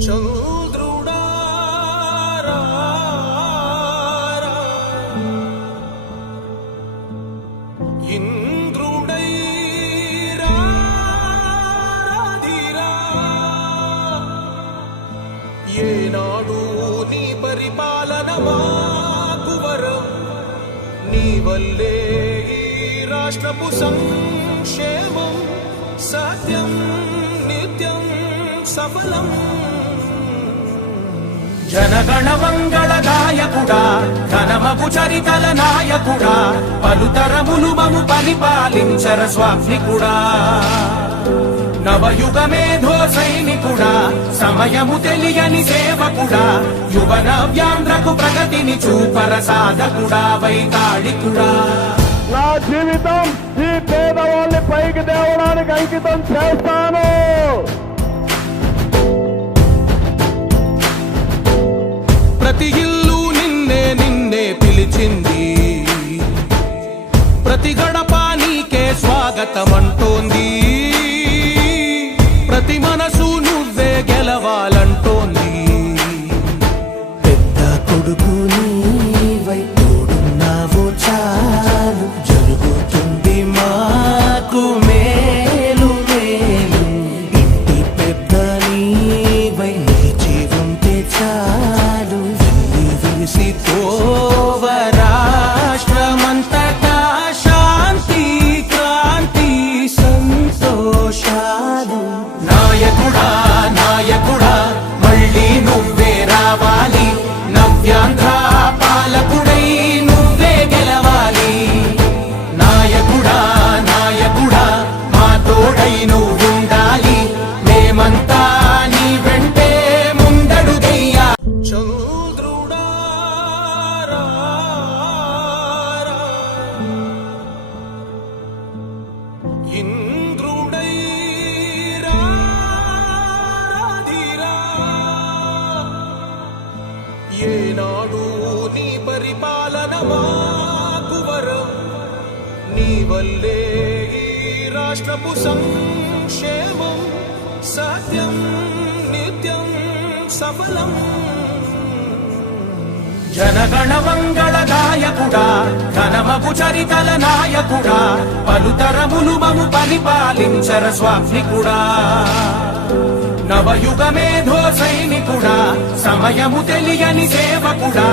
చంద్రుడా ఇంద్రుడై రాధిరా ఏనాడు నీ పరిపాలన మాకు వరం నీ వల్లే ఈ రాష్ట్రపు సంక్షేమం సత్యం నిత్యం సఫలం జనగణ మంగళ గాయకుడా ఘనమగు చరితల నాయకుడా పలుతరములు మము పరిపాలించర స్వామికుడా నవయుగ మేధో సైనికుడా సమయము తెలియని సేవకుడా యువ నవ్యాంధ్రకు ప్రగతిని చూపర సాధకుడా వైతాళికుడా నా జీవితం ఈ పేదవాళ్ళని పైకి తేవడానికి అంకితం చేస్తాను. ప్రతి ఇల్లు నిన్నే నిన్నే పిలిచింది ప్రతి గడప నీకే స్వాగతమంటోంది ప్రతి మనసు నువ్వే గెలవాలంటోంది పెద్ద కొడుకు నీవై తోడున్నావు చాలు జరుగుతుంది మాకు మేలు మేలు ఇంటి పెద్ద నీవై నిలిచి ఉంటే చాలు విసి తోవ రాష్ట్రమంతటా శాంతి క్రాంతి సంతోషాలు నాయకుడా నాయకుడా మళ్ళీ నువ్వే రావాలి నవ్యాంధ్ర పాలకుడై నువ్వే గెలవాలి నాయకుడా నాయకుడా మా తోడై నువ్వుండాలి మేమంతా నీ వెంటే ముందడుగయ్యా చంద్రుడా ఇంద్రుడై రాధిరా ఏనాడు నీ పరిపాలన మాకు వరం నీ వల్లే ఈ రాష్ట్రపు సంక్షేమం సత్యం నిత్యం సఫలం జనగణ మంగళ గాయకుడా ఘనమగు చరితల నాయకుడా పలుతరములు మము పరిపాలించర స్వామికుడా నవయుగ మేధో సైనికుడా సమయము తెలియని సేవకుడా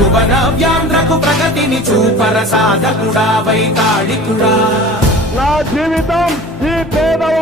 యువ నవ్యాంధ్రకు ప్రగతిని చూపర సాధకుడా వైతాళికుడా నా జీవితం ఈ పేదవాళ్ళ